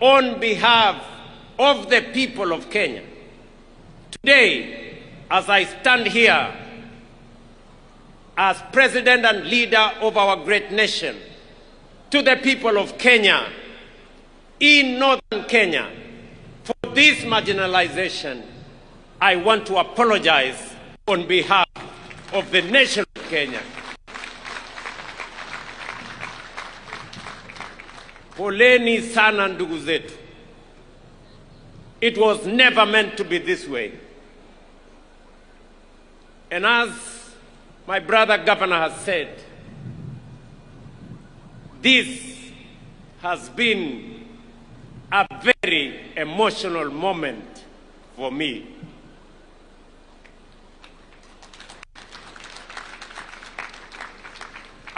on behalf of the people of Kenya. Today, as I stand here as President and leader of our great nation, to the people of Kenya, in northern Kenya, for this marginalization, I want to apologize on behalf of the nation of Kenya. Poleni sana ndugu zetu. It was never meant to be this way. And as my brother governor has said, this has been a very emotional moment for me.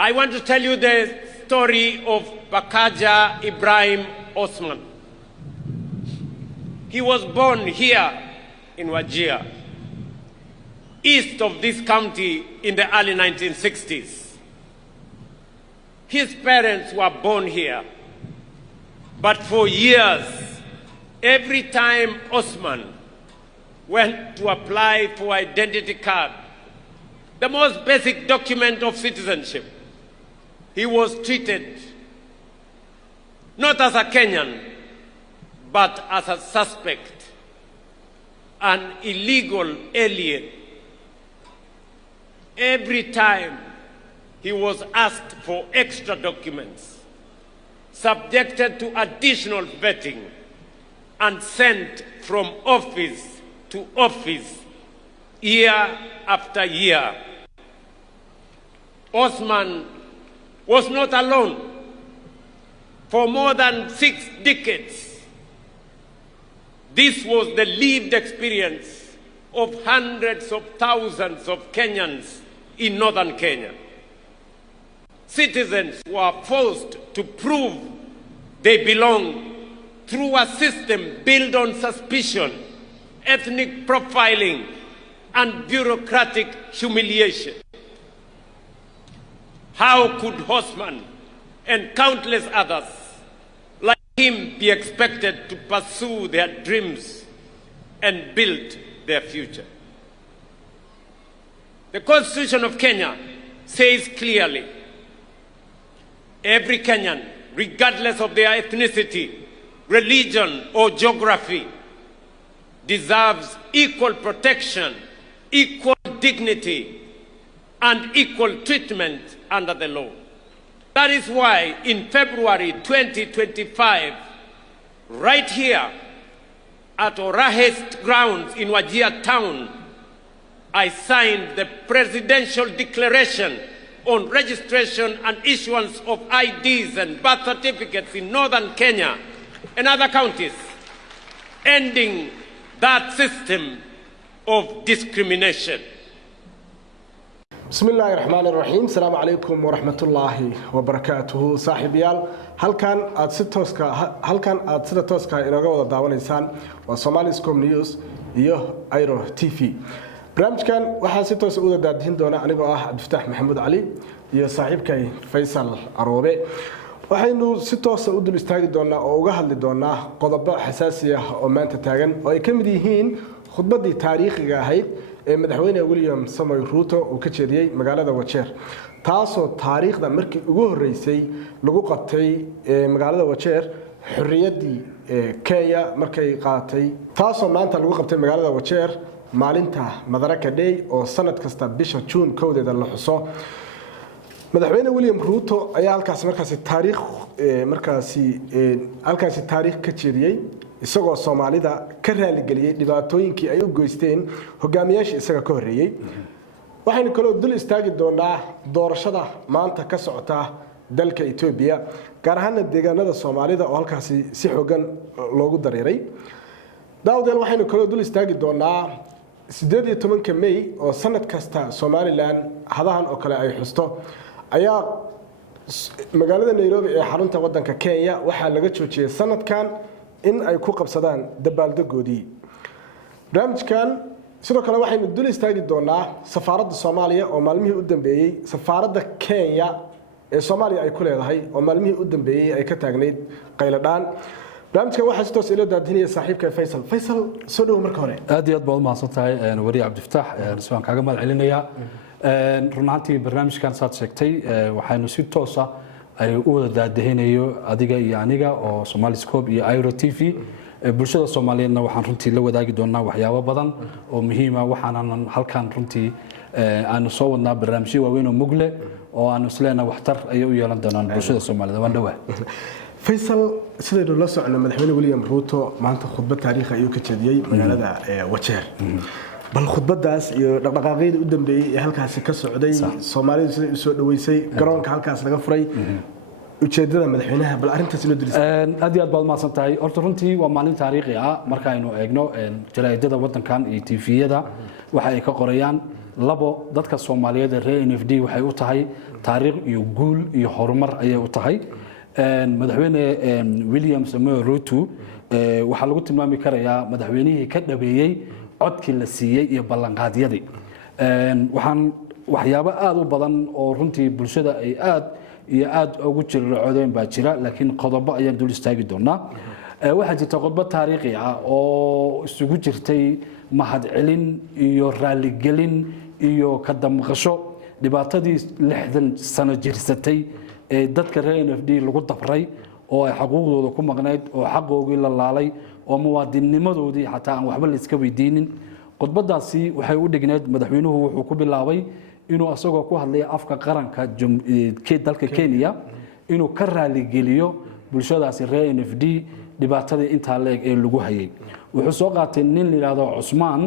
I want to tell you the story of Bakaja Ibrahim Osman. He was born here in Wajir, east of this county in the early 1960s. His parents were born here, but for years, every time Osman went to apply for identity card, the most basic document of citizenship, he was treated not as a Kenyan, but as a suspect, an illegal alien. Every time he was asked for extra documents, subjected to additional vetting, and sent from office to office year after year. Osman was not alone. For more than 6 decades, this was the lived experience of hundreds of thousands of Kenyans in northern Kenya. Citizens were forced to prove they belong through a system built on suspicion, ethnic profiling, and bureaucratic humiliation. How could Osman and countless others like him be expected to pursue their dreams and build their future? The Constitution of Kenya says clearly, every Kenyan, regardless of their ethnicity, religion, or geography, deserves equal protection, equal dignity, and equal treatment under the law. That is why in February 2025, right here at Orahes grounds in Wajir town, I signed the Presidential Declaration on registration and issuance of IDs and birth certificates in northern Kenya and other counties, ending that system of discrimination. بسم الله الرحمن الرحيم السلام عليكم ورحمة الله وبركاته صاحبيال halkan aad sida tooska inaga wada daawanaysaan waa Somaliscom News iyo Airo TV barnaamijkan waxaa si toos ah u daadin doona anigoo ah Abdifataax Maxamuud Cali iyo saaxiibkay Faysal Aroobe waxaynu si toos ah u dul istaagi doonaa oo uga hadli doonaa qodobo xasaasi ah oo maanta taagan oo ay kamid yihiin khudbadii taariikhiga ahayd madaxweyne William Samoei Ruto oo ka jeediyay magaalada Wajir taasoo taariikhda markii ugu horeysay lagu qabtay magaalada Wajir xurriyadii Kenya markay qaatay taasoo maanta lagu qabtay magaalada Wajir maalinta Madaraka Day oo sanad kasta bisha June kowdeeda la xuso madaxweyne William Ruto ayaa halkaasi taariikh ka jeediyay isagoo Soomaalida ka raali galiyay dhibaatooyinkii ay u geysteen hogaamiyaasha isaga ka horeeyay waxaynu kale dul istaagi doonaa doorashada maanta ka socota dalka Itoobiya gaar ahaan deegaanada Soomaalida oo halkaasi si xooggan loogu dareeray daawdeel waxaynu kale dul istaagi doonaa 18 May oo sanad kasta Somaliland hadahan oo kale ay xusto ayaa magaalada Nairobi ee xarunta wadanka Kenya waxa laga joojiyay sanadkan in ay ku qabsadaan dabaaldegoodii barnaamijkan sidoo kale waxaynu dul istaagi doonaa safaaradda Soomaaliya oo maalmihii u dambeeyay safaaradda Kenya ee Soomaaliya ay ku leedahay oo maalmihii u dambeeyay ay ka taagneyd qayladaan barnaamijkan waxaa si toos ila daadinaya saaxiibka Faysal soo dhaw marka hore aad iyo aad baad mahadsan tahay wariye Cabdifataax isaan kaaga mahad celinayaa runtii barnaamijkan saad sheegtay waxaanu si toos ah ay u wada daadahinayo adiga iyo aniga oo Somaliscope iyo Airo TV bulshada Soomaaliyeedna waxaan runtii la wadaagi doonaa waxyaabo badan oo muhiim ah waxaan halkan runtii aanu soo wadnaa barnaamijyo waaweyn oo mugle oo aanu isleena waxtar ay u yeelan doonaan bulshada Soomaaliyeed waan dhawaa Faysal sidoo la socona madaxweyne William Ruto maanta khudbad taariikhi ayuu ka jeediyay magaalada Wajeer bal khudbadaas iyo dhaqdhaqaaqyada u dambeeyay ee halkaas ka socday Soomaalidu sida soo dhaweysay garoonka halkaas laga furay ujeedada madaxweynaha bal arintaas loo dilisay aad iyo aad baad mahadsan tahay horta runtii waa maalin taariikhi ah marka aynu eegno jaraa'idada wadankan iyo TV-yada waxa ay ka qorayaan labo dadka Soomaaliyeed ee reer NFD waxay u tahay taariikh iyo guul iyo horumar ayay u tahay madaxweyne William Samoei Ruto waxa lagu tilmaami karayaa madaxweynihii ka dhabeeyay codkii la siiyay iyo ballanqaadyadii waxaan waxyaabo aad u badan oo runtii bulshada ay aad ugu jircodeen baa jira laakiin qodobo ayaan dul istaagi doonaa waxa jirta qodobad taariikhi ah oo isugu jirtay mahad celin iyo raali gelin iyo ka damqasho dhibaatadii 60 sano jirsatay ee dadka reer NFD lagu dabray oo ay xuquuqdooda ku maqnayd oo xaqoogii la laalay oo muwaadinimadoodii xataa aan waxba la iska weydiinin qodobadaasi waxay u dhigneed madaxweynuhu wuxuu ku bilaabay inuu asagoo ku hadlay afka qaranka dalka Kenya inuu ka raali geliyo bulshadaasi reer NFD dhibaatadii inta leeg ee lagu hayay wuxuu soo qaatay nin la yiraahdo Cusmaan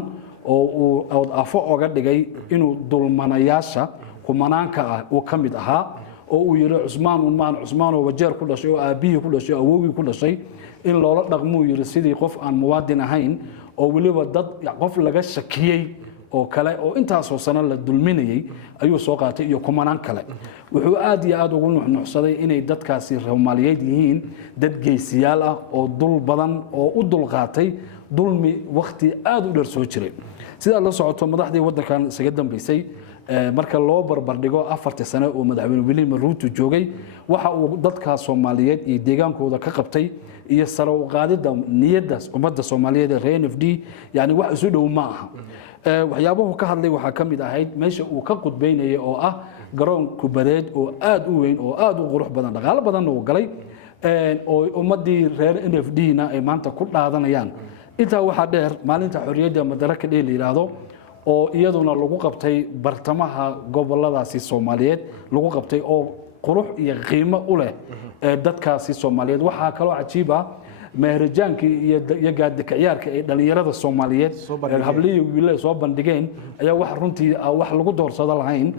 oo uu afo oga dhigay inuu dulmanayaasha kumanaanka ah uu kamid ahaa oo uu yiri Cusmaan oo Wajeer ku dhashay oo aabihii ku dhashay awowgii ku dhashay in loola dhaqmo yiri sidii qof aan muwaadin ahayn oo waliba dad qof laga shakiyay oo kale oo intaas oo sano la dulminayay ayuu soo qaatay iyo kumanaan kale wuxuu aad iyo aad ugu nuxnuxsaday inay dadkaasi Soomaaliyeed yihiin dad geesiyaal ah oo dul badan oo u dul qaatay dulmi waqti aad u dheer soo jiray sida la socoto madaxdii wadankan isaga dambeysay marka loo barbar dhigo 4 sano oo madaxweyne William Ruto joogay waxa uu dadka Soomaaliyeed iyo deegaankooda ka qabtay iyo sare u qaadida niyadaas ummadda Soomaaliyeed ee reer NFD yani wax isu dhow ma aha waxyaabaha ka hadlay waxa kamid ahayd meesha uu ka qudbeynayay oo ah garoon kubadeed oo aad u weyn oo aad u qurux badan dhaqaale badan oo galay oo ummadii reer NFD-na ay maanta ku dhaadanayaan inta waxa dheer maalinta xorriyadda madaraka dheel yiraahdo oo iyaduna lagu qabtay bartamaha goboladaasi Soomaaliyeed lagu qabtay oo qurux iyo qiimo u leh dadkaasi Soomaaliyeed waxa kale oo cajiib ah meherjaankii iyo gaadka ciyaarka ee dhalinyarada Soomaaliyeed hablii wiilay soo bandhigeen ayaa wax runtii wax lagu doorsado lahayn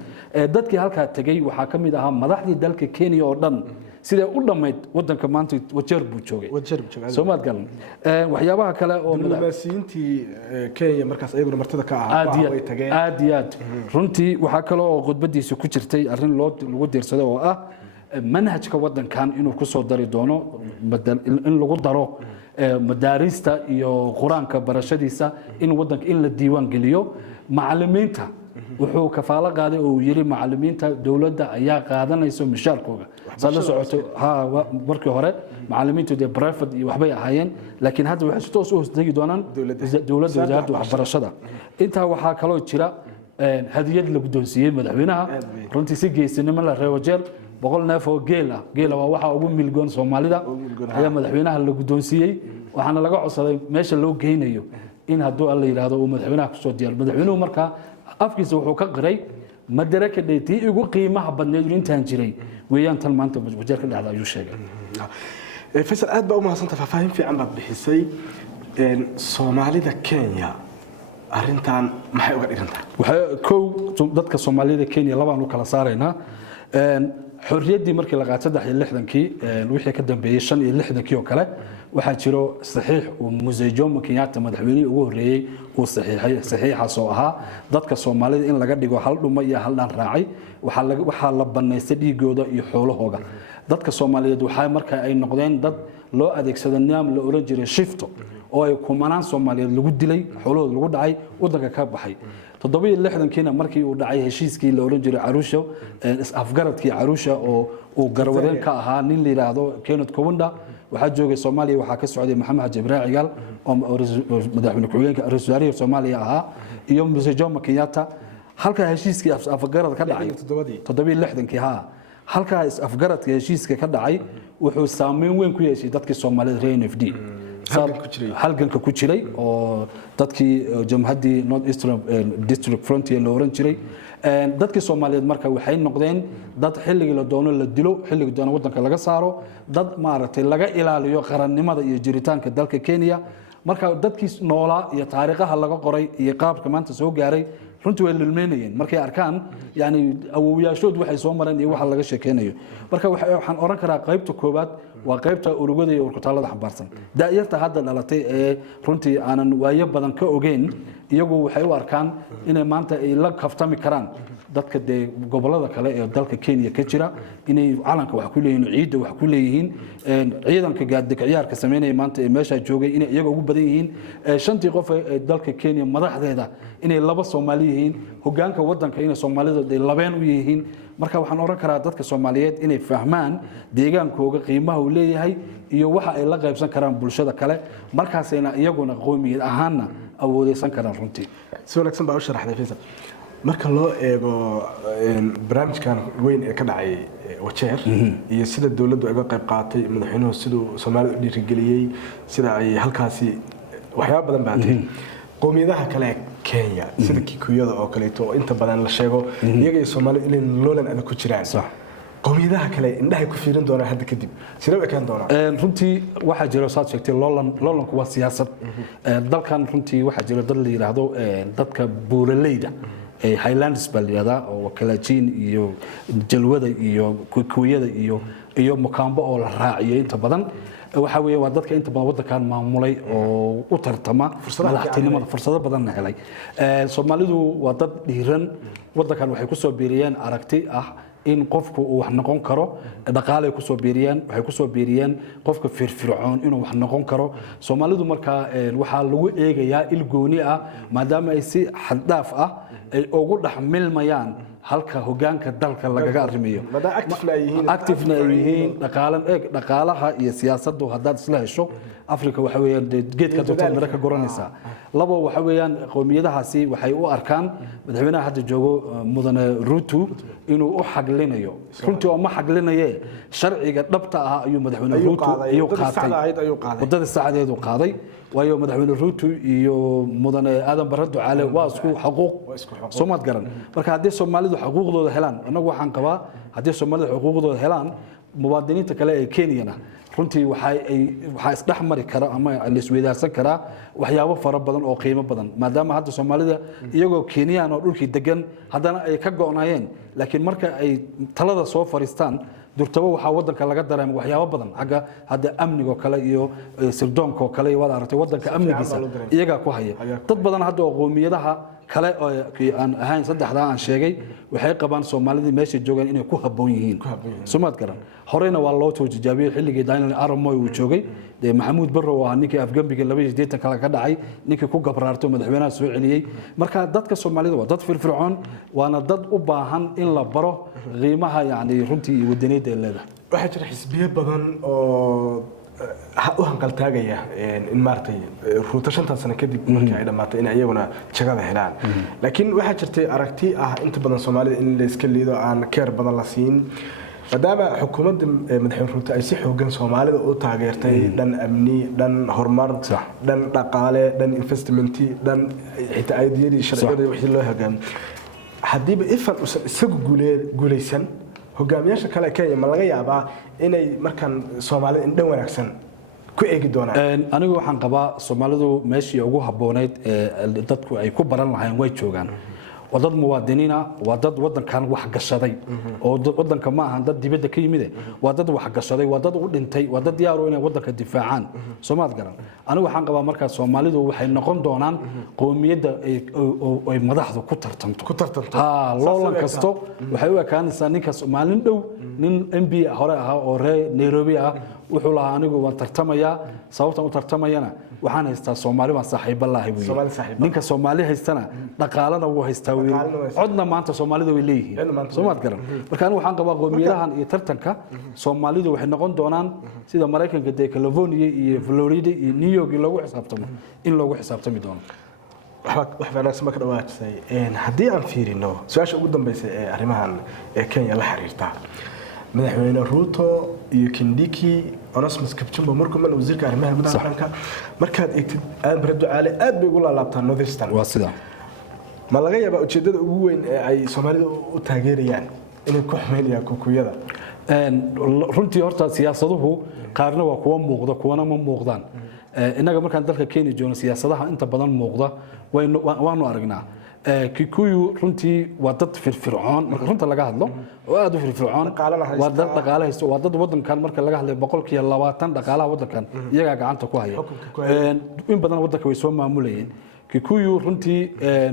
dadkii halka tagay waxa kamid ahaa madaxdii dalka Kenya oo dhan sida u dhameyd wadanka maanta Wajeer buu joogay Soomaad galan waxyaabaha kale oo madaxweynaha Kenya markaas ayaguna martada ka ahaa way tageen aad runtii waxa kale oo khudbadiisa ku jirtay arrin lagu diirsaday oo ah manhajka wadankan inuu ku soo dari doono in lagu daro madaarista iyo quraanka barashadiisa in wadanka in la diiwaan geliyo macallimiinta wuxuu kafaalo qaaday oo yiri macallimiinta dawladda ayaa qaadanayso mishaarkooda sala socoto markii hore macallimiintu de private iyo waxbay ahaayeen laakiin hadda waxay toos u hoostagi doonaan dawladda wasaaradda waxbarashada inta waxa kale oo jira hadiyad la guddoonsiiyay madaxweynaha runtii si geesinimo la reebo Wajeer 100 neef oo geela waa waxa ugu milgoon Soomaalida ayaa madaxweynaha la guddoonsiiyay waxaana laga codsaday meesha loo geynayo in hadduu alla yiraahdo uu madaxweynaha ku soo diyaar madaxweynuhu markaa afkiisa wuxuu ka qiray madaraka dheetii ugu qiimaha badneed intaan jiray weeyaan tan maanta Wajeer ka dhacda ayuu sheegay Faysal aad baa u mahadsantahay faahfaahin fiican baad bixisay Soomaalida Kenya arintan maxay uga dhigantaa waxa koow dadka Soomaalida Kenya laba aanu kala saarayna xorriyaddii markii la qaatay 63kii wixii ka dambeeyay 65kii oo kale waxa jiro saxiix oo Mzee Jomo Kenyatta madaxweynihii ugu horeeyay uu saxiixaas oo ahaa dadka Soomaalida in laga dhigo hal dhuma iyo hal dhan raacay waxa la banaystay dhigooda iyo xoolahooda dadka Soomaaliyeed waxa markaa ay noqdeen dad loo adeegsado nidaam la oran jiray shifto oo ay kumanaan Soomaaliyeed lagu dilay xoolahooda lagu dhacay wadanka ka baxay 67kiina markii uu dhacay heshiiskii la oran jiray Arusha afgaradkii Arusha oo garwadeen ka ahaa nin la yiraahdo Kenneth Kaunda waxaa joogay Soomaaliya waxaa ka socday Maxamed Xaji Ibrahim Cigaal oo madaxweyne ku-xigeenka ra'iisul wasaaraha Soomaaliya ahaa iyo Mzee Jomo Kenyatta halka heshiiskii afgarad ka dhacay 67kii halka afgaradka heshiiska ka dhacay wuxuu saameyn weyn ku yeeshay dadkii Soomaalida reer NFD halganka ku jiray oo dadkii jamhadii North Eastern District Frontier la oran jiray dadkii Soomaaliyeed marka waxay noqdeen dad xilliga la doono la dilo xilliga doono wadanka laga saaro dad maaragtay laga ilaaliyo qarannimada iyo jiritaanka dalka Kenya marka dadkii noolaa iyo taariikhaha laga qoray iyo qaabka maanta soo gaaray runtii way lulmeynayeen markay arkaan yani awoowayaashood waxay soo mareen iyo waxa laga sheekeynayo marka waxaan oran karaa qaybta koobaad waa qaybta urugada iyo urkutaalada xambaarsan daa'irta hadda dhalatay ee runtii aanan waayo badan ka ogeyn iyagu waxay u arkaan inay maanta ay la kaftami karaan dadka de gobolada kale ee dalka Kenya ka jira inay calanka wax ku leeyihiin ciidda wax ku leeyihiin ciidanka gaadka ciyaarka sameynaya maanta ee meesha joogay inay iyaga ugu badan yihiin shantii qof ee dalka Kenya madaxdeeda inay laba Soomaali yihiin hogaanka wadanka inay Soomaalida labeen u yihiin marka waxaan oran karaa dadka Soomaaliyeed inay fahmaan deegaankooda qiimaha uu leeyahay iyo waxa ay la qaybsan karaan bulshada kale markaasayna iyaguna qoomiyad ahaanna awoodeysan karaan runtii si wanaagsan baa u sharaxday Faisal marka loo eego barnaamijkan weyn ee ka dhacay Wajeer iyo sida dawladdu ay uga qayb qaatay madaxweynuhu sidoo Soomaalidu dhiirigeliyay sida ay halkaasi waxyaabo badan baatay qoomiyadaha kale Kenya sida Kikuyada oo kale oo inta badan la sheego iyaga iyo Soomaalidu inay loolan adag ku jiraan qoomiyadaha kale indhaha ku fiirin doona hadda kadib sida ay kan doonaan runtii waxa jira saad sheegtay loolanku waa siyaasad dalkan runtii waxa jira dad la yiraahdo dadka buuraleyda Highlands baliyada oo Kalajin iyo Jalwada iyo Kikuyada iyo Mukambo oo la raaciyo inta badan waxa weeye waa dadka inta badan wadankan maamulay oo u tartama madaxtinimada fursado badan helay Soomaalidu waa dad dhiiran wadankan waxay ku soo biiriyeen aragti ah in qofku uu wax noqon karo dhaqaale ku soo biiriyeen waxay ku soo biiriyeen qofka firfircoon inuu wax noqon karo Soomaalidu marka waxa lagu eegayaa il gooni ah maadaama ay si xad dhaaf ah ay ugu dhaxmilmayaan halka hogaanka dalka lagaga arrimayo active-na yihiin dhaqaalaha iyo siyaasaddu haddaad isla hesho Afrika waxa weeyaan geedka dadka mara ka goranaysa labo waxa weeyaan qoomiyadahaasi waxay u arkaan madaxweynaha hadda joogo mudane Ruto inuu u xaglinayo runtii oo ma xaglinaye sharciga dhabta ah ayuu madaxweyne Ruto ayuu qaatay wadada saacadeed uu qaaday waayo madaxweyne Ruto iyo mudane Aadan Barre Ducaale waa isku xuquuq Soomaad garan marka haddii Soomaalidu xuquuqdooda helaan anagu waxaan qabaa haddii Soomaalidu xuquuqdooda helaan muwaadiniinta kale ee Kenya runtii waxa isdhex mari kara ama la isweydaarsan kara waxyaabo fara badan oo qiimo badan maadaama hadda Soomaalida iyagoo Kenyan oo dhulkii degan haddana ay ka go'naayeen laakiin marka ay talada soo fariistaan durtaba waxa wadanka laga dareemo waxyaabo badan xagga hadda amniga kale iyo sirdoonka kale iyo wada aragtay wadanka amnigiisa iyaga ku haya dad badan hadda oo qoomiyadaha kale oo aan ahayn saddexda aan sheegay waxay qabaan Soomaalida meesha joogan inay ku haboon yihiin Soomaad garan horeyna waa loo soo tijaabiyay xilligii Daniel Armoy uu joogay Maxamuud Barrow waa ninkii afgambiga 28 kala ka dhacay ninkii ku gabraartay madaxweynaha soo celiyay marka dadka Soomaalida waa dad firfircoon waana dad u baahan in la baro qiimaha yani runtii wadaneed ee leedahay waxa jira xisbiyo badan oo u hanqal taagaya in maartay Ruto 5 sano kadib markii ay dhamaatay in ayaguna jagada helaan laakiin waxa jirtay aragti ah inta badan Soomaalida in la iska liido aan keer badan la siin maadaama xukuumadda madaxweyne Ruto ay si xoogan Soomaalida u taageertay dhan amni dhan horumar dhan dhaqaale dhan investment dhan xitaa aydiyadii sharciyada wixii loo hagaam hadiiba ifan isagu guuleysan hogaamiyaasha kale Kenya ma laga yaabaa inay markan Soomaalida in dhan wanaagsan ku eegi doonaan anigu waxaan qabaa Soomaalidu meeshii ugu habooneed dadku ay ku baran lahayn way joogan wadad muwaadiniina wadad wadankan wax gashaday oo wadanka ma ahan dad dibadda ka yimid wadad wax gashaday wadad u dhintay wadad diyaar u inay wadanka difaacaan Soomaad garan anigu waxaan qabaa marka Soomaalidu waxay noqon doonaan qoomiyadda ay madaxdu ku tartanto loolan kasto waxay u ekaanaysaa ninka Soomaaliin dhow nin MB hore ah oo reer Nairobi ah wuxuu lahaa anigu waan tartamayaa sababtan u tartamayana waxaan haystaa Soomaali waan saaxiibo lahay weeye ninka Soomaali haystana dhaqaalana wuu haystaa weeye codna maanta Soomaalida way leeyihiin Soomaad garan marka anigu waxaan qabaa qoomiyadahan iyo tartanka Soomaalidu waxay noqon doonaan sida Mareykanka ee California iyo Florida iyo New York lagu xisaabtamo in lagu xisaabtami doono wax wanaagsan ka dhawaajisay haddii aan fiirino su'aasha ugu dambeysay ee arrimahan ee Kenya la xiriirta madaxweyne Ruto iyo Kindiki Onesmus Kipchumba markuu man wasiirka arrimaha gudaha Afrika markaad eegtid aan barado caali aad bay ugu laabtaan Northeastern waa sida ma laga yaabaa ujeedada ugu weyn ee ay Soomaalidu u taageerayaan inay ku xumeeyaan Kukuyada runtii horta siyaasaduhu qaarna waa kuwa muuqda kuwana ma muuqdaan inaga markaan dalka Kenya joogno siyaasadaha inta badan muuqda waanu aragnaa Kikuyu runtii waa dad firfircoon marka runta laga hadlo oo aad u firfircoon waa dad dhaqaale haysto waa dad wadankan marka laga hadlay 20% dhaqaalaha wadankan iyaga gacanta ku haya in badan wadanka way soo maamulayeen Kikuyu runtii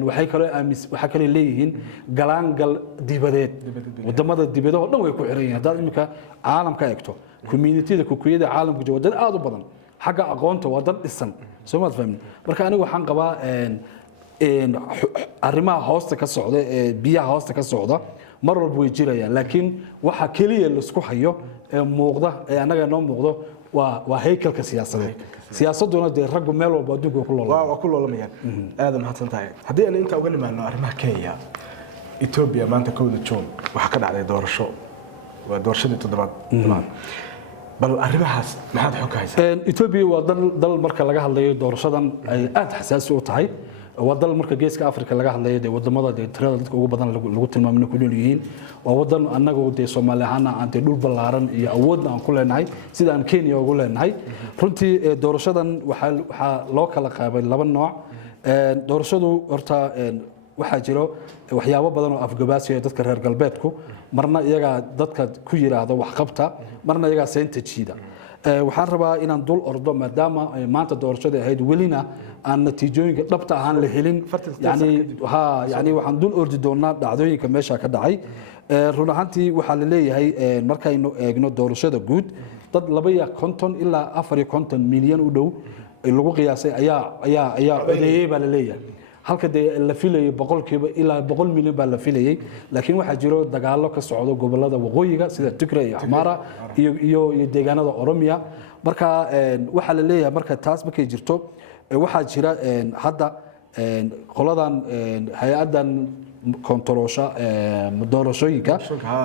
waxa kale leeyihiin galaangal dibadeed wadamada dibadaha oo dhan way ku xiran yihiin haddii imika caalamka eegto community-da Kukuyada caalamka jooga dad aad u badan xagga aqoonta waa dad dhisan Soomaad fahmin marka anigu waxaan qabaa arrimaha hoosta ka socda ee biyaha hoosta ka socda mar walba way jirayaan laakiin waxa kaliya la isku hayo ee muuqda ee anaga noo muuqdo waa haykalka siyaasadeed siyaasaduna de raggu meel walba adduunka ku loolaa waa ku loolamayaan aad mahadsan tahay haddii aan inta uga nimaano arrimaha Kenya Ethiopia maanta 2 June waxa ka dhacday doorasho waa doorashadii toddobaad bal arrimahaas maxaad xog ka haysaa Ethiopia waa dal marka laga hadlayo doorashadan ay aad xasaasi u tahay waa dal marka geeska Afrika laga hadlayo wadamada tirada dadka ugu badan lagu tilmaamay ku leeyihiin waa wadan anagu Soomaali ahaan aan dhul ballaaran iyo awoodna aan ku leenahay sida aan Kenya ugu leenahay runtii doorashadan waxa loo kala qaybay laba nooc doorashadu horta waxa jiro waxyaabo badan oo afgabaasiyo dadka reer galbeedku marna iyaga dadka ku yiraahdo wax qabta marna iyaga seenta jiida waxaan rabaa inaan dul ordo maadaama maanta doorashada ahayd welina aan natiijooyinka dhabta ahaan la helin yani waxaan dul ordi doonaa dhacdooyinka meesha ka dhacay run ahaantii waxaa la leeyahay markaynu eegno doorashada guud dad 250 ilaa 450 milyan u dhow lagu qiyaasay ayaa codeeyay baa la leeyahay halka la filayay boqolkiiba ilaa 100 milyan baa la filayay laakiin waxa jiro dagaalo ka socdo gobolada waqooyiga sida Tigray iyo Amhara iyo deegaanada Oromia marka waxa la leeyahay marka taas markay jirto waxa jira hadda qoladan hay'adan kontaroosha doorashooyinka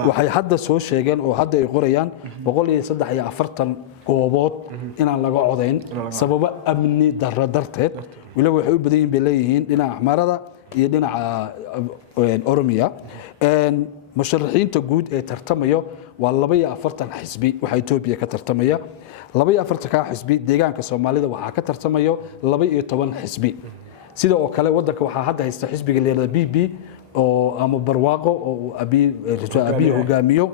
waxay hadda soo sheegeen oo hadda ay qorayaan 143 goobood inaan laga codeyn sababo amni darro darteed waliba waxay u badan yihiin leeyihiin dhinaca Ahmarada iyo dhinaca Oromia musharaxiinta guud ee tartamayo waa 42 xisbi waxa Ethiopia ka tartamaya 42 ka xisbi deegaanka Soomaalida waxa ka tartamayo 12 xisbi sida oo kale wadanka waxa hadda haysta xisbiga leeyahay BB oo ama barwaaqo oo abi hogaamiyo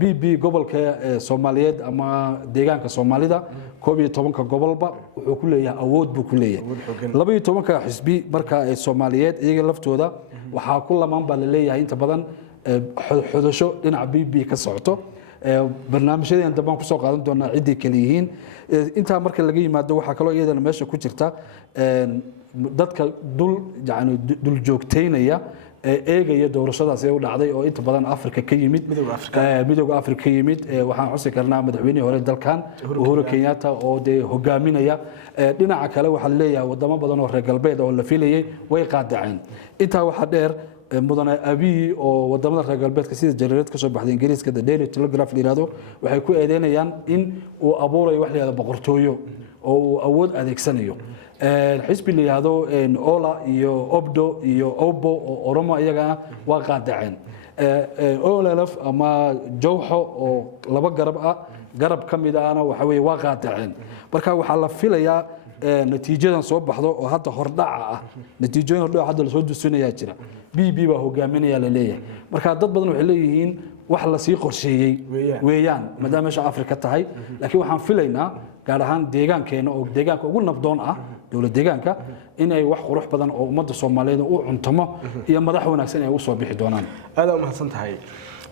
BB gobolka Soomaaliyeed ama deegaanka Soomaalida 12 gobolba wuxuu ku leeyahay awood buu ku leeyahay 12 xisbi marka ay Soomaaliyeed iyaga laftooda waxa ku lamaan baa la leeyahay inta badan xudasho dhinaca BB ka socoto barnaamijyadeen dabaan ku soo qaadan doonaa cidii kale yihiin inta marka laga yimaado waxa kale oo iyadana meesha ku jirta dadka dul joogteynaya eegaya doorashadaas ay u dhacday oo inta badan Afrika ka yimid midowga Afrika ka yimid waxaan xusi karnaa madaxweynihii hore dalkan Uhuru Kenyatta oo hogaaminaya dhinaca kale waxa la leeyahay wadamo badan oo reer galbeed oo la filayay way qaadaceen inta waxa dheer mudane Abiy oo wadamada reer galbeedka sida jariirad ka soo baxday Ingiriiska The Daily Telegraph liiraado waxay ku eedeynayaan in uu abuuray wax la yiraahdo boqortooyo oo uu awood adeegsanayo xisbi liiraado Ola iyo Obdo iyo Obo oo Oromo iyaga waa qaadaceen OLF ama Jowxo oo laba garab kamid ahna waxa weeye waa qaadaceen marka waxa la filayaa natiijadan soo baxdo oo hadda hordhaca ah natiijooyin hordhaca hadda la soo dusinaya jira BB baa hogaaminaya la leeyahay marka dad badan waxay leeyihiin wax la sii qorsheeyay weeyaan maadaama meesha Afrika tahay laakiin waxaan filaynaa gaar ahaan deegaankeena oo deegaanka ugu nabdoon ah dawlad deegaanka inay wax qurux badan oo ummadda Soomaaliyeed u cuntamo iyo madax wanaagsan ay u soo bixi doonaan aad u mahadsan tahay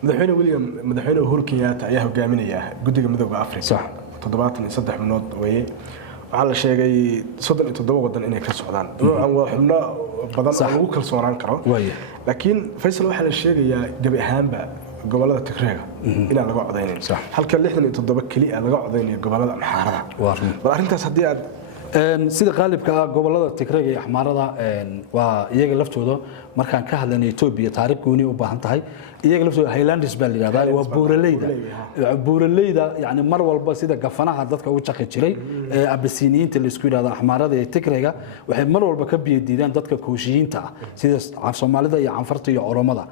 madaxweyne Uhuru Kenyatta ayaa hogaaminaya guddiga midowga Afrika 73 xubnood weeye waxaa la sheegay 37 wadan inay ka socdaan aan waa xubno badan oo lagu kalsoonaan karo laakiin Faisal waxaa la sheegayaa gabi ahaanba gobolada Tigreega inaan laga codeynin halka 67 kaliya laga codeynayo gobolada Amxaarada bal arrintaas haddii aad sida qaalibka ah gobolada Tigreega iyo Axmaarada waa iyaga laftooda markaan ka hadlayno Ethiopia taariikh gooni u baahan tahay iyaga laftooda Highlanders baa la yiraahdaa waa buuraleyda yani mar walba sida gafanaha dadka u shaqo jiray ee Abyssiniyiinta la isku yiraahdo Axmaarada iyo Tigreega waxay mar walba ka biyadiidaan dadka Kooshiyiinta ah sida Soomaalida iyo Canfarta iyo Oromada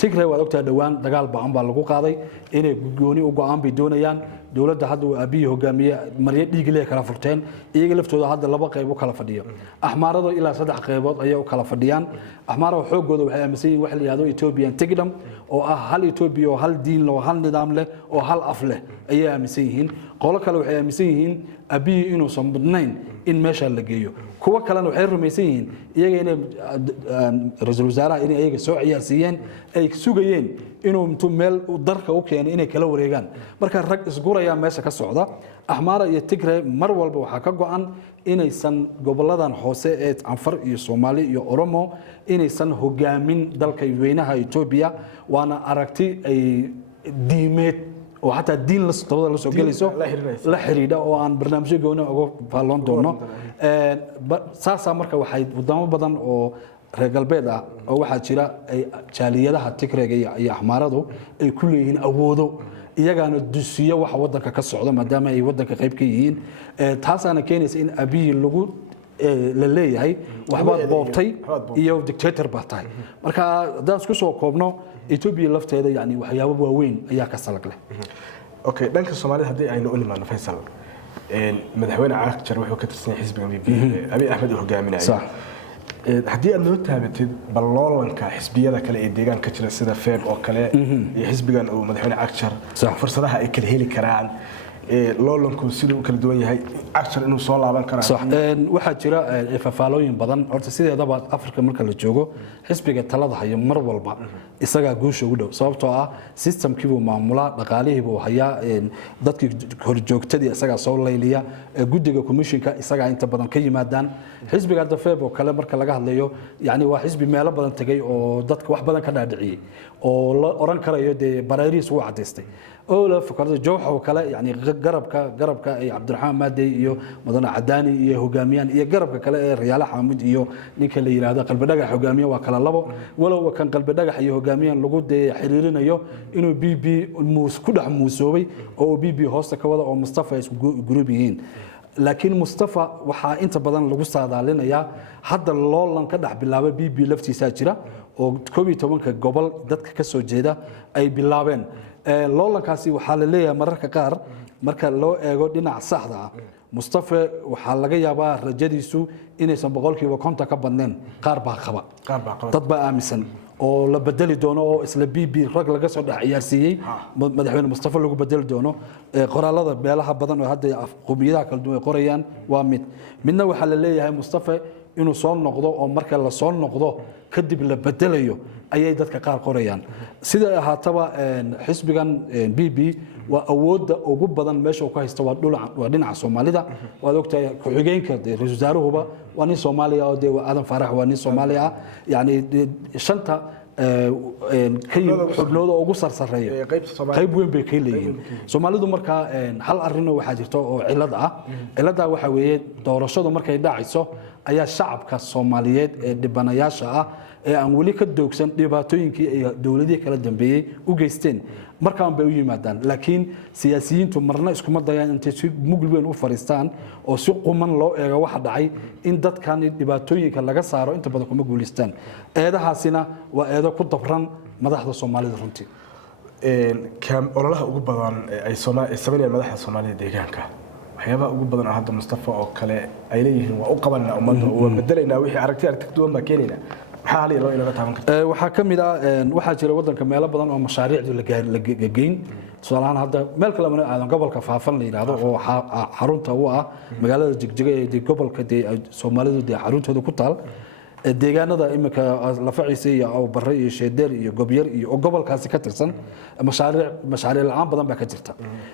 Tigreega waa ogtaa dhawaan dagaal baan baa lagu qaaday inay gooni u go'aan bay doonayaan dawladda hadda uu Abiy hogaamiye maryo dhiigle kala furteen iyaga laftooda hadda laba qayb u kala fadhiyo Axmaarada ilaa 3 qaybood ayay u kala fadhiyaan Axmaarada xoogooda waxay aaminsan yihiin wax la yiraahdo Ethiopian Tigdom oo ah hal Ethiopia oo hal diin leh hal nidaam leh oo hal af leh ayay aaminsan yihiin qolo kale waxay aaminsan yihiin Abiy inuu soo mudnayn in meesha la geeyo kuwa kalena waxay rumaysan yihiin iyaga inay ra'iisul wasaaraha inay iyaga soo ciyaarsiiyeen ay sugayeen inuu intuu meel darka u keenay inay kala wareegaan marka rag isguraya meesha ka socda Axmaara iyo Tigray mar walba waxa ka go'an inaysan goboladan hoose ee Canfar iyo Soomaali iyo Oromo inaysan hogaamin dalka weynaha Ethiopia waana aragti ay diimeed oo hatta diin la soo galayso la xiriida oo aan barnaamijyo gooni uga faalon doono saasa marka waxay wadamo badan oo reer galbeed ah oo waxa jira ay jaaliyadaha Tigreega iyo Axmaaradu ay ku leeyihiin awoodo iyagaana dusiyo wax wadanka ka socdo maadaama ay wadanka qayb ka yihiin taasana keenaysa in Abiy lagu la leeyahay waxbaad boobtay iyo dictator baa tahay marka hadaan isku soo koobno Ethiopia lafteeda yani waxyaabo waaweyn ayaa ka salag leh okay dhanka Soomaalida hadii aynu u nimaano Faisal madaxweyne Caaqjar wuxuu ka tirsan xisbiga Abiy Ahmed oo hogaaminayo haddii aad noo taabatid baloolanka xisbiyada kale ee deegaanka jira sida FEB oo kale iyo xisbigan uu madaxweyne Caaqjar fursadaha ay kala heli karaan loolanku sidoo kala duwan yahay Caaqjar inuu soo laaban karo waxa jira fafaalooyin badan horta sideedaba Afrika marka la joogo xisbiga talada hayo mar walba isaga guusha ugu dhow sababtoo ah systemkii uu maamula dhaqaalihii uu hayaa dadkii horjoogtadii isaga soo leeyliya guddiga commissionka isaga inta badan ka yimaadaan xisbiga FEB oo kale marka laga hadlayo yani waa xisbi meelo badan tagay oo dadka wax badan ka dhaadhiciyay oo la oran karayo de baraariis uu cadeystay oo la fikrada jooxa oo kale yani garabka ay Cabdiraxmaan Maadey iyo Madana Cadaani iyo hogaamiyaan iyo garabka kale ee Riyaala Xamuud iyo ninka la yiraahdo qalbi dhagax hogaamiye waa kala labo walow kan qalbi dhagax iyo hogaamiyaan lagu xiriirinayo inuu BB muus ku dhex muusoobay oo BB hoosta ka wada oo Mustafa isku group yihiin laakiin Mustafa waxa inta badan lagu saadaalinayaa hadda loolan ka dhex bilaabay BB laftiisa jira oo 12 gobol dadka ka soo jeeda ay bilaabeen loolankaasi waxa la leeyahay mararka qaar marka loo eego dhinaca saxda ah Mustafa waxa laga yaabaa rajadiisu inaysan 100% ka badneen qaar baa qaba dad baa aaminsan oo la bedeli doono oo isla BB rag laga soo dhax ciyaarsiiyay madaxweyne Mustafa lagu bedeli doono qoraalada beelaha badan oo hadda qowmiyadaha kala duwan qorayaan waa midna waxa la leeyahay Mustafa inuu soo noqdo oo marka la soo noqdo kadib la bedelayo ayay dadka qaar qorayaan sida ahaataba xisbigan BB waa awoodda ugu badan meesha uu ka haysto waa dhinaca Soomaalida waad ogtahay ku xigeenka ra'iisul wasaaruhuba waa nin Soomaali ah oo de Aadan Farax waa nin Soomaali ah yani shanta xubnooda ugu sarsareeya qayb weyn bay ka leeyihiin Soomaalidu marka hal arrin waxa jirto oo cilada waxa weeye doorashadu markay dhacayso ayaa shacabka Soomaaliyeed ee dhibanayaasha ah ee aan wali ka doogsan dhibaatooyinkii ay dawladii kala dambeeyay u geysteen markaan bay u yimaadaan laakiin siyaasiyiintu marna isku ma dayaan intay si mugul weyn u fariistaan oo si quman loo eego waxa dhacay in dadkan dhibaatooyinka laga saaro inta badan kuma guuleystaan eedahaasina waa eedo ku dabran madaxda Soomaalida runtii kam ololaha ugu badan ay Soomaaliya madaxda Soomaalida deegaanka waxyaabaha ugu badan hadda Mustafa oo kale ay leeyihiin waa u qabanna ummadda oo bedelayna wixii aragti duwan ma keenayna حالي لو إلى تامن كده وحكمنا وحاجر ودن كمال بدن أو مشاريع لجين سؤالان هذا ملك لما أنا قبل كفافن لي هذا هو حرون توا مقالة جيجي دي قبل كدي سومالي دي حرون تهدو كتال deegaanada imika la faciisay iyo barre iyo sheedeer iyo gobyar iyo gobolkaasi ka tirsan mashaariic la'aan badan baa ka jirta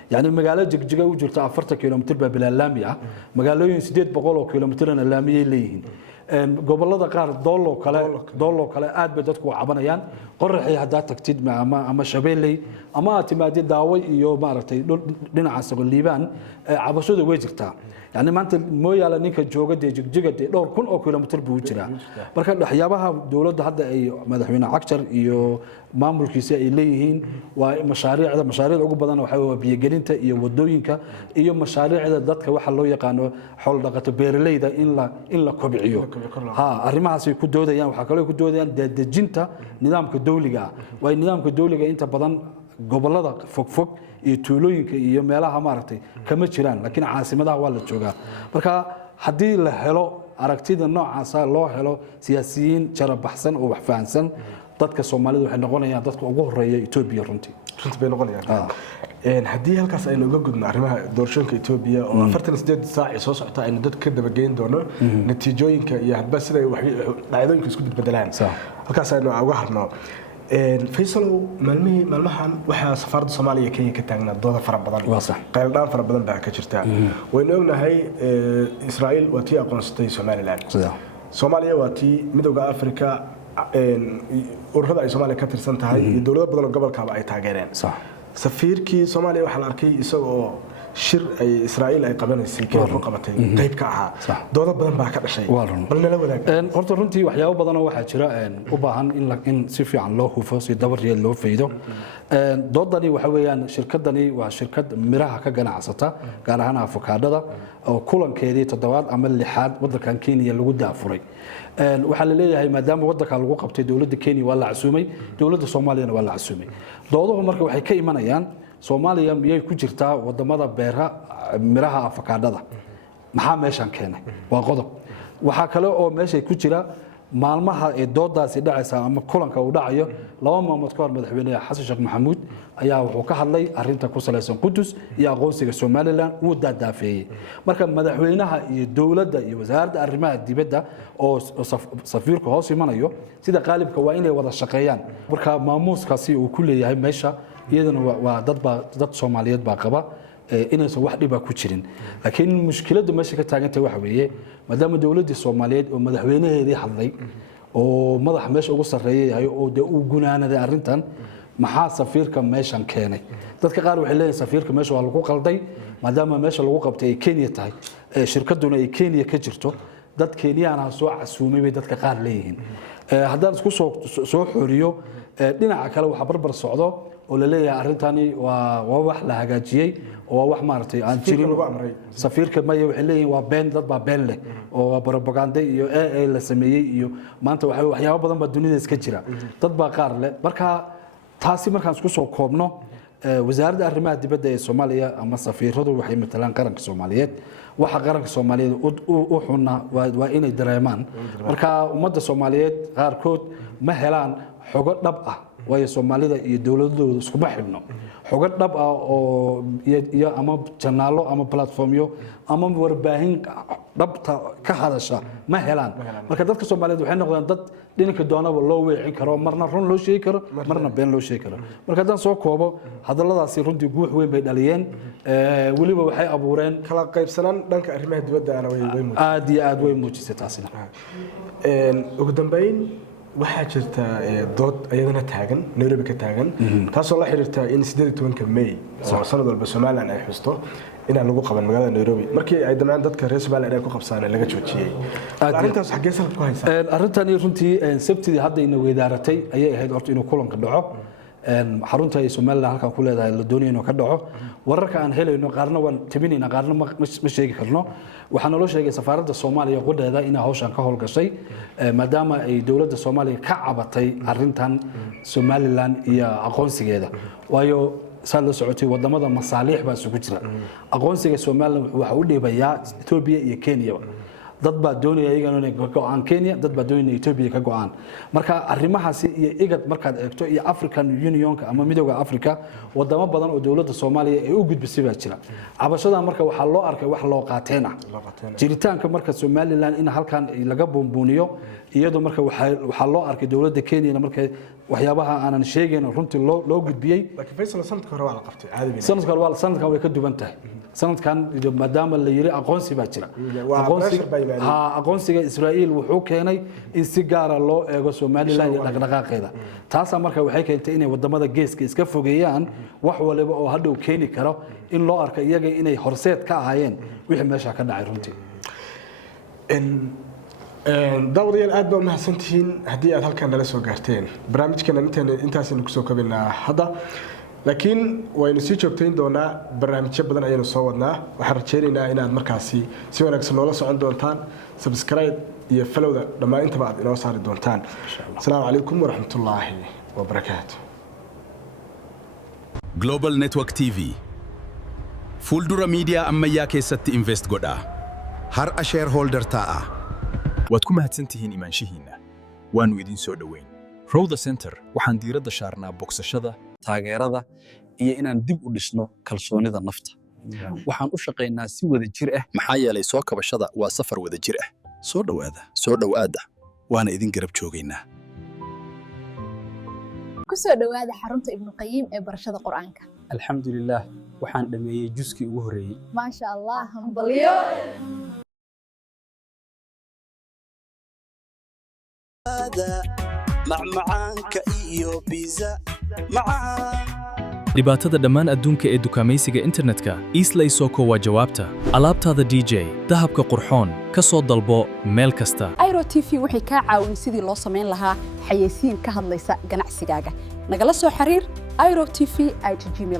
yani magaalo jigjiga u jirta 40 kilomitir baa bilaa laami ah magaalooyin 800 oo kilomitirna laamiyay leeyihiin gobolada qaar doolo kale aad bay dadku cabanayaan qorraxay hadaa tagtid ama shabeelay ama aad timaadid daawo iyo maaragtay dhinaca Soomaaliland cabashadu way jirtaa يعني maanta mooyaala ninka jooga jigjiga dhowr kun oo kilomitir buu jiraa marka waxyaabaha dawladda hadda ay madaxweyne Cagjar iyo maamulkiisa ay leeyihiin waa mashaariicda ugu badan waxa waa biyo-gelinta iyo wadooyinka iyo mashaariicda dadka waxa loo yaqaan xoolo dhaqato beeraleyda in la kobciyo arrimahaas ay ku doodayaan waxa kale oo ku doodayaan dejinta nidaamka dawliga waa nidaamka dawliga inta badan gobolada fog iyo tuulooyinka iyo meelaha maaragtay kama jiraan laakiin caasimadaha waa la joogaa marka hadii la helo aragtida noocaas loo helo siyaasiyiin jarabaxsan oo wax fahansan dadka Soomaalidu waxay noqonayaan dadka ugu horeeya Itoobiya runtii bay noqonayaan hadii halkaas aynu uga gudno arrimaha doorashooyinka Itoobiya oo 48 saac soo socota aynu dadka daba geyn doono natiijooyinka iyo hadba sida ay wax dhacdooyinka isku bedbedelaan halkaas aynu uga harno Faisal maalmahan waxa safarada Soomaaliya Kenya ka taagnaa dooda fara badan qayldaan fara badan baa ka jirta waynu ognahay Israa'iil waa tii aqoonsatay Somaliland Soomaaliya waa tii midowga Afrika ururada ay Soomaaliya ka tirsan tahay iyo dawlado badan oo gobolka ay taageereen safiirkii Soomaaliya waxa la arkay isagoo shir ay Israa'iil ay qabanaysay ka qabatay qayb ka ahaa doodo badan baa ka dhashay balna la wadaag horta runtii waxyaabo badan oo waxa jira u baahan in si fiican loo hufo si dabariyad loo faydo doodani waxa weeyaan shirkadani waa shirkad miraha ka ganacsata gaar ahaan avocadada oo kulankeedii 7 ama 6 wadankan Kenya lagu daafuray waxa la leeyahay maadaama wadanka lagu qabtay dawladda Kenya waa la casuumay dawladda Soomaaliya waa la casuumay dooduhu marka waxay ka imanayaan Soomaaliya miyay ku jirtaa wadamada beeraha miraha avocadada maxaa meeshan keenay waa qodob waxa kale oo meesha ku jira maalmaha ee doodaasi dhacaysa ama kulanka uu dhacayo laba maalmood ka hor madaxweyne Xasan Sheekh Maxamuud ayaa wuxuu ka hadlay arinta ku saleysan Qudus iyo aqoonsiga Somaliland uu daafeeyay marka madaxweynaha iyo dawladda iyo wasaaradda arrimaha dibadda oo safiirka hoos imanayo sida qaalibka waa inay wada shaqeeyaan marka maamuuskaasi uu ku leeyahay meesha iyadana waa dad Soomaaliyeed baa qaba inaysan wax dhiba ku jirin laakiin mushkiladdu meesha ka taagantay waxa weeye maadaama dawladda Soomaaliyeed oo madaxweynaheedii hadlay oo madax meesha ugu sareeyay oo uu gunaanaday arintan maxaa safiirka meeshan keenay dadka qaar waxay leeyihiin safiirka meesha waa lagu qalday maadaama meesha lagu qabtay ay Kenya tahay shirkaduna ay Kenya ka jirto dad Kenyaana soo casuumay bay dadka qaar leeyihiin haddaan isku soo xoriyo dhinaca kale waxa barbar socdo oo la leeyahay arintani waa wax la hagaajiyay oo wax maartay aan jirin safiirka ma waxay leeyihiin waa been dad baa been leh oo propaganda iyo la sameeyay iyo maanta waxyaabo badan baa dunida iska jira dad baa qaar leh marka taasi markaan isku soo koobno wasaaradda arrimaha dibadda ee Soomaaliya ama safiiradu waxay matalaan qaranka Soomaaliyeed waxa qaranka Soomaaliyeed u xunna waa inay dareemaan marka ummadda Soomaaliyeed qaarkood ma helaan xogo dhab ah way Soomaalida iyo dawladoodu isku baxibno xogo dhab ah oo iyo ama channelo ama platformyo ama warbaahin dhabta ka hadasha ma helaan marka dadka Soomaaliyeed waxay noqdaan dad dhinka doonaba loo weecin karo marna run loo sheegi karo marna been loo sheegi karo marka hadaan soo koobo hadalladaasi runtii guux weyn bay dhaliyeen waliba waxay abuureen kala qaybsanaan dhanka arrimaha dibadda ana way aad way muujisay taasina ugu dambeyn waxaa jirta dood ayadana taagan Nairobi ka taagan taasoo la xiriirta in 18 May oo sanad walba Soomaaliland ay xusto in lagu qaban magaalada Nairobi markii ay damcaan dadka reer Soomaaliland ay ku qabsaan laga joojiyay arintaas xagee salka ku haysa arintani runtii sabtidii hadda inay weedaaratay ayay ahayd horta inuu kulanka dhaco xarunta ay Soomaaliland halka ku leedahay la doonayo inuu ka dhaco wararka aan helayno qaarna waan tabinayna qaarna ma sheegi karno waxaan loo sheegay safaaradda Soomaaliya qodeeda in hawshan ka howlgashay maadaama ay dawladda Soomaaliya ka cabatay arintan Somaliland iyo aqoonsigeeda waayo saan la socotay wadamada masaaliix baa isugu jira aqoonsiga Soomaaliland waxa u dhibayaa Itoobiya iyo Kenya dad baa doonaya iyagana inay ka go'aan Kenya dad baa doonaya Ethiopia ka go'aan marka arrimahaasi iyo igad markaad eegto iyo African Unionka ama midowga Afrika wadamo badan oo dawladda Soomaaliya ay u gudbisay baa jira cabashada marka waxa loo arkay wax loo qaateena jiritaanka marka Somaliland in halkan laga boonbooniyo iyadoo marka waxa loo arkay dawladda Kenya marka waxyaabaha aanan sheegeen runtii loo gudbiyay laakiin Faisal sanadka hore waa la qabtay caadi sanadkan way ka duwan tahay sanadkan maadaama la yiri aqoonsi baa jira aqoonsiga Israa'iil wuxuu keenay in si gaar ah loo eego Somaliland iyo dhaqdhaqaaqeeda taas marka waxay keentay inay wadamada geeska iska fogeeyaan wax waliba oo hadhow keeni karo in loo arko iyaga inay horseed ka ahaayeen wixii meesha ka dhacay runtii dawadayaal aad baa u mahadsantihiin haddii aad halkan nala soo gaarteen barnaamijkeena intaasaynu kusoo kabinaa hadda laakiin waynu sii joogtayn doonaa barnaamijyo badan ayaynu soo wadnaa waxaan rajaynaynaa inaad markaasi si wanaagsan noola socon doontaan subscribe iyo followda dhammaan intaba aad inoo saari doontaan asalaamu calaykum waraxmatullaahi wabarakaatu Global Network TV fuuldura miidiyaa ammayyaa keessatti invest godhaa har'a shareholder ta'a waad ku mahadsantihiin imaanshihiinna waanu idin soo dhaweyn Rowda Center waxaan diiradda saarnaa bogsashada taageerada iyo inaan dib u dhisno kalsoonida nafta waxaan u shaqeynaa si wada jir ah maxaa yeelay soo kabashada waa safar wada jir ah soo dhawaada waana idin garab joogaynaa ku soo dhawaada xarunta Ibn Qayyim ee barashada Quraanka alxamdulillaah waxaan dhameeyay juskii ugu horeeyay ma sha Allah hambalyo macmacaanka iyo pizza macaan dhibaatada dhammaan adduunka ee dukaamaysiga internetka Eastleigh Soko waa jawaabta alaabtaada DJ dahabka qurxoon ka soo dalbo meel kasta Airo TV waxay ka caawin sidii loo sameyn lahaa xayeysiin ka hadlaysa ganacsigaaga nagala soo xiriir airo tv@gmail